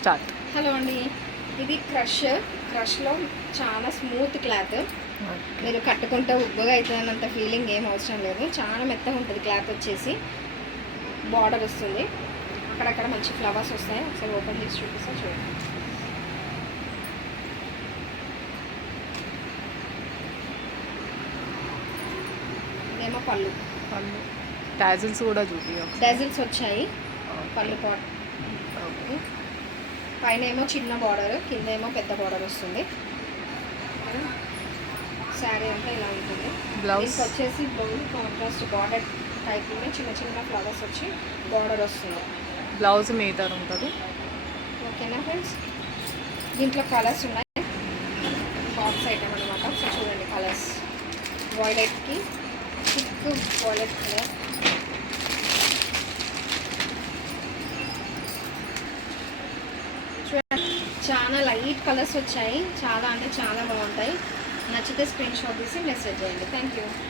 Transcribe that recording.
Start. Hello అండి, ఇది క్రష్లో చాలా స్మూత్ క్లాత్. మీరు కట్టుకుంటే ఉబ్బగా అవుతుందన్నంత ఫీలింగ్ ఏం అవసరం లేదు. చాలా మెత్తగా ఉంటుంది క్లాత్ వచ్చేసి. బార్డర్ వస్తుంది, అక్కడక్కడ మంచి ఫ్లవర్స్ వస్తాయి. ఒకసారి ఓపెన్ చేసి చూపిస్తా చూడండి. ఇదేమో పళ్ళు టాజిల్స్ కూడా చూపి. డజల్స్ వచ్చాయి పళ్ళు పాట్. ఓకే, పైన ఏమో చిన్న బార్డర్, కింద ఏమో పెద్ద బార్డర్ వస్తుంది. శారీ అంతా ఇలా ఉంటుంది. బ్లౌజ్ వచ్చేసి బ్లౌజ్ కాంట్రాస్ట్ బార్డర్ టైప్లోనే చిన్న చిన్న ఫ్లవర్స్ వచ్చి బార్డర్ వస్తుంది. బ్లౌజ్ మీటర్ ఉంటుంది. ఓకేనా ఫ్రెండ్స్, దీంట్లో కలర్స్ ఉన్నాయి. బాక్స్ ఐటమ్ అనమాట. ఒకసారి చూడండి కలర్స్. వాయిలెట్కి థిక్ వాయిలెట్ కలర్, చాలా లైట్ కలర్స్ వచ్చాయి. చాలా అంటే చాలా బాగుంటాయి. నచ్చితే స్క్రీన్ షాట్ తీసి మెసేజ్ చేయండి. Thank you.